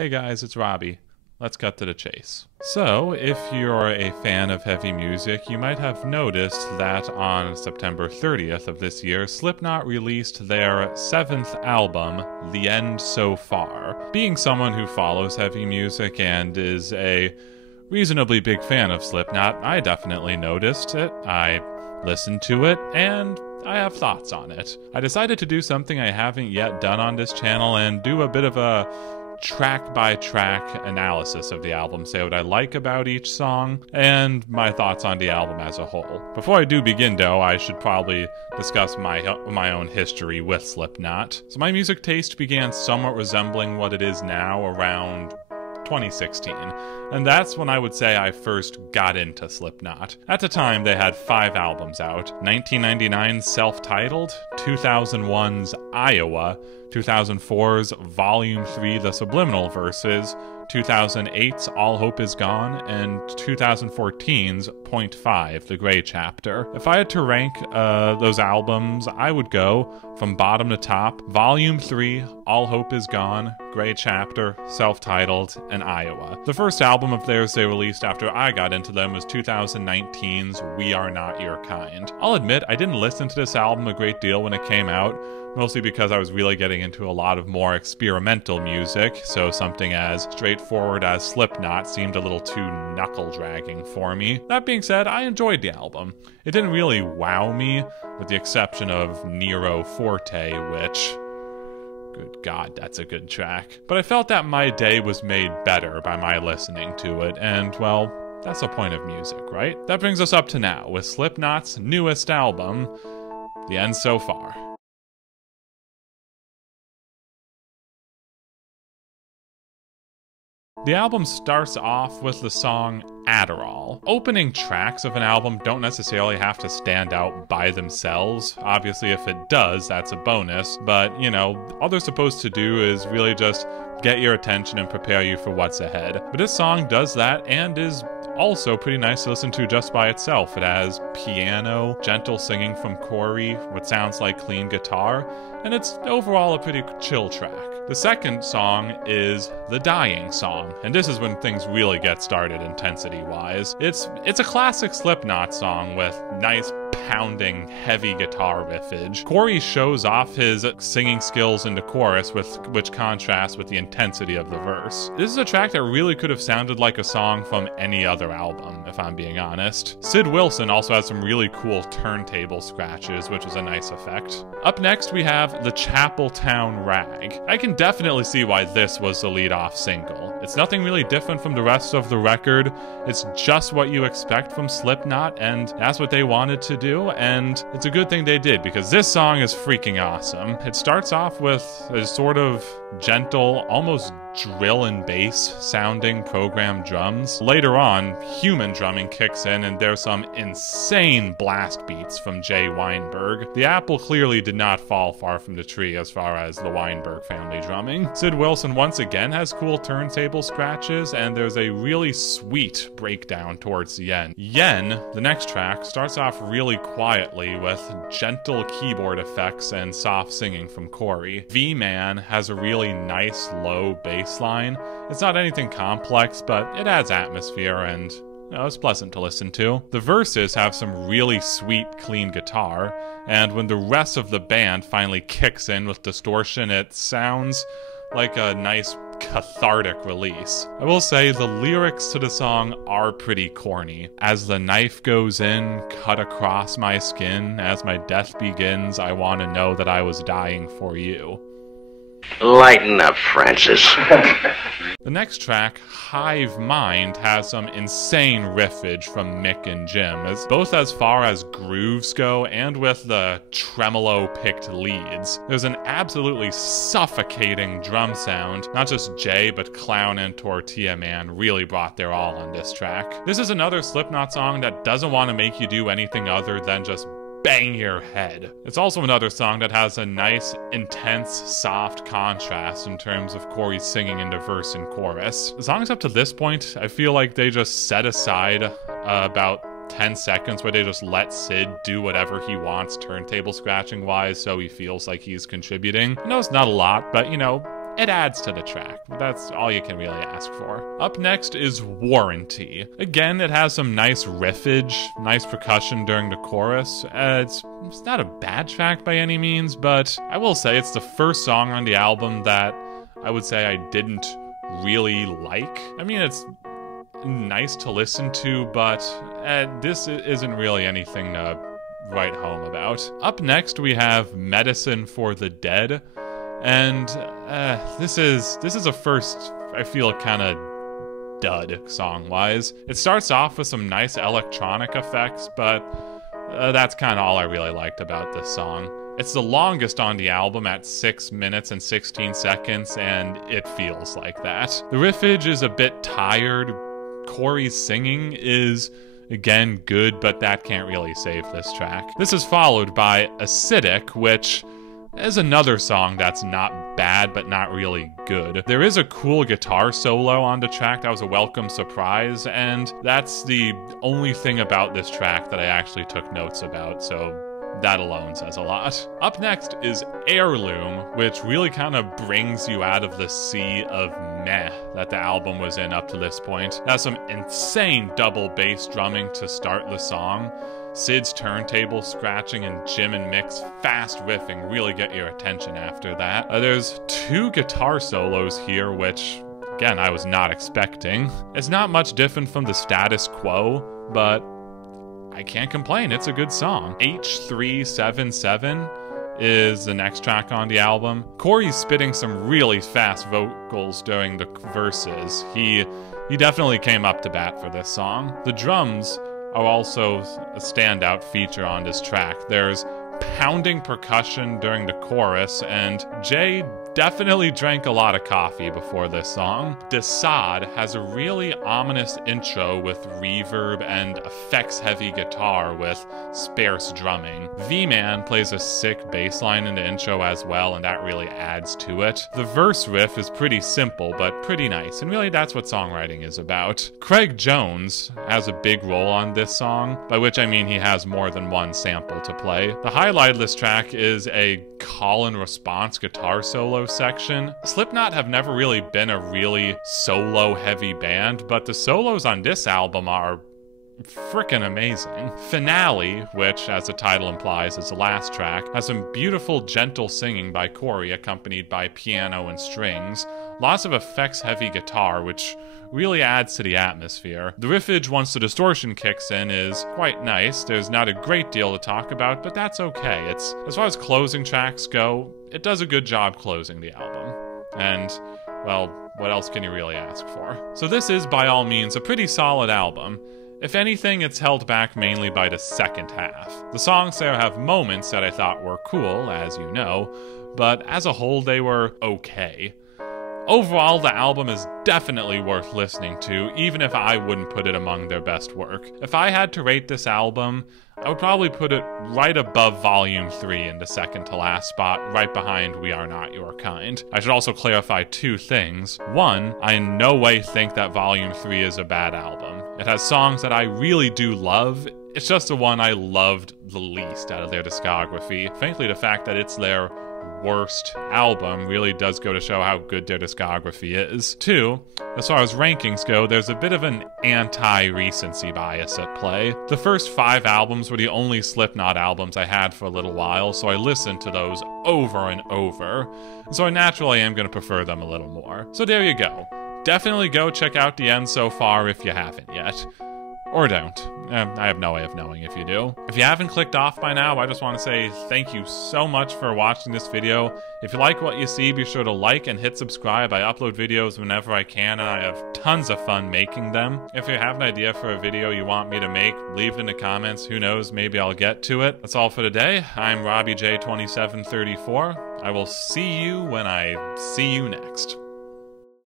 Hey guys, it's Robbie. Let's cut to the chase. So, if you're a fan of heavy music, you might have noticed that on September 30th of this year, Slipknot released their 7th album, The End So Far. Being someone who follows heavy music and is a reasonably big fan of Slipknot, I definitely noticed it. I listened to it, and I have thoughts on it. I decided to do something I haven't yet done on this channel and do a bit of a track-by-track analysis of the album, say what I like about each song, and my thoughts on the album as a whole. Before I do begin, though, I should probably discuss my own history with Slipknot. So my music taste began somewhat resembling what it is now around 2016, and that's when I would say I first got into Slipknot. At the time, they had 5 albums out: 1999's Self-Titled, 2001's Iowa, 2004's Volume 3 The Subliminal Verses, 2008's All Hope Is Gone, and 2014's Point 5, The Gray Chapter. If I had to rank those albums, I would go from bottom to top: Volume 3, All Hope Is Gone, Gray Chapter, Self-Titled, and Iowa. The first album of theirs they released after I got into them was 2019's We Are Not Your Kind. I'll admit, I didn't listen to this album a great deal when it came out, mostly because I was really getting into a lot of more experimental music, so something as straightforward as Slipknot seemed a little too knuckle-dragging for me. That being said, I enjoyed the album. It didn't really wow me, with the exception of Nero Forte, which, good God, that's a good track. But I felt that my day was made better by my listening to it, and, well, that's the point of music, right? That brings us up to now, with Slipknot's newest album, The End So Far. The album starts off with the song Adderall. Opening tracks of an album don't necessarily have to stand out by themselves. Obviously, if it does, that's a bonus, but, you know, all they're supposed to do is really just get your attention and prepare you for what's ahead. But this song does that and is also pretty nice to listen to just by itself. It has piano, gentle singing from Corey, what sounds like clean guitar, and it's overall a pretty chill track. The second song is The Dying Song, and this is when things really get started intensity-wise. It's a classic Slipknot song with nice pounding, heavy guitar riffage. Corey shows off his singing skills in the chorus, which contrasts with the intensity of the verse. This is a track that really could have sounded like a song from any other album, if I'm being honest. Sid Wilson also has some really cool turntable scratches, which is a nice effect. Up next, we have The Chapeltown Rag. I can definitely see why this was the lead-off single. It's nothing really different from the rest of the record. It's just what you expect from Slipknot, and that's what they wanted to do, and it's a good thing they did, because this song is freaking awesome. It starts off with a sort of gentle, almost drill and bass sounding programmed drums. Later on, human drumming kicks in, and there's some insane blast beats from Weinberg. The apple clearly did not fall far from the tree as far as the Weinberg family drumming. Sid Wilson once again has cool turntable scratches, and there's a really sweet breakdown towards the end. Yen, the next track, starts off really quietly with gentle keyboard effects and soft singing from Corey. V-Man has a really nice low bass line. It's not anything complex, but it adds atmosphere and, you know, it's pleasant to listen to. The verses have some really sweet, clean guitar, and when the rest of the band finally kicks in with distortion, it sounds like a nice cathartic release. I will say the lyrics to the song are pretty corny. As the knife goes in, cut across my skin, as my death begins, I want to know that I was dying for you. Lighten up, Francis. The next track, Hive Mind, has some insane riffage from Mick and Jim, both as far as grooves go and with the tremolo-picked leads. There's an absolutely suffocating drum sound. Not just Jay, but Clown and Tortilla Man really brought their all on this track. This is another Slipknot song that doesn't want to make you do anything other than just bang your head. It's also another song that has a nice, intense, soft contrast in terms of Corey singing into verse and chorus. The songs up to this point, I feel like they just set aside about 10 seconds where they just let Sid do whatever he wants turntable scratching wise, so he feels like he's contributing. I know it's not a lot, but you know, it adds to the track. That's all you can really ask for. Up next is Warranty. Again, it has some nice riffage, nice percussion during the chorus. It's not a bad track by any means, but I will say it's the first song on the album that I would say I didn't really like. I mean, it's nice to listen to, but this isn't really anything to write home about. Up next, we have Medicine for the Dead, and this is a first, I feel, kind of dud song-wise. It starts off with some nice electronic effects, but that's kind of all I really liked about this song. It's the longest on the album at 6 minutes and 16 seconds, and it feels like that. The riffage is a bit tired. Corey's singing is, again, good, but that can't really save this track. This is followed by Acidic, which is another song that's not bad, but not really good. There is a cool guitar solo on the track that was a welcome surprise, and that's the only thing about this track that I actually took notes about, so that alone says a lot. Up next is Heirloom, which really kind of brings you out of the sea of meh that the album was in up to this point. It has some insane double bass drumming to start the song. Sid's turntable scratching and Jim and Mick's fast riffing really get your attention after that. There's 2 guitar solos here, which, again, I was not expecting. It's not much different from the status quo, but I can't complain, it's a good song. H377 is the next track on the album. Corey's spitting some really fast vocals during the verses. He definitely came up to bat for this song. The drums are also a standout feature on this track. There's pounding percussion during the chorus, and Jay definitely drank a lot of coffee before this song. Desaad has a really ominous intro with reverb and effects-heavy guitar with sparse drumming. V-Man plays a sick bass line in the intro as well, and that really adds to it. The verse riff is pretty simple, but pretty nice, and really that's what songwriting is about. Craig Jones has a big role on this song, by which I mean he has more than one sample to play. The highlight of this track is a call-and-response guitar solo section. Slipknot have never really been a really solo-heavy band, but the solos on this album are frickin' amazing. Finale, which, as the title implies, is the last track, has some beautiful, gentle singing by Corey accompanied by piano and strings. Lots of effects-heavy guitar, which really adds to the atmosphere. The riffage, once the distortion kicks in, is quite nice. There's not a great deal to talk about, but that's okay. It's, as far as closing tracks go, it does a good job closing the album. And, well, what else can you really ask for? So this is, by all means, a pretty solid album. If anything, it's held back mainly by the second half. The songs there have moments that I thought were cool, as you know, but as a whole they were okay. Overall, the album is definitely worth listening to, even if I wouldn't put it among their best work. If I had to rate this album, I would probably put it right above Volume 3 in the second to last spot, right behind We Are Not Your Kind. I should also clarify 2 things. 1, I in no way think that Volume 3 is a bad album. It has songs that I really do love. It's just the one I loved the least out of their discography. Frankly, the fact that it's their worst album really does go to show how good their discography is. 2, as far as rankings go, there's a bit of an anti-recency bias at play. The first 5 albums were the only Slipknot albums I had for a little while, so I listened to those over and over. So I naturally am going to prefer them a little more. So there you go. Definitely go check out The End So Far if you haven't yet. Or don't. I have no way of knowing if you do. If you haven't clicked off by now, I just want to say thank you so much for watching this video. If you like what you see, be sure to like and hit subscribe. I upload videos whenever I can, and I have tons of fun making them. If you have an idea for a video you want me to make, leave it in the comments. Who knows, maybe I'll get to it. That's all for today. I'm RobbieJ2734. I will see you when I see you next.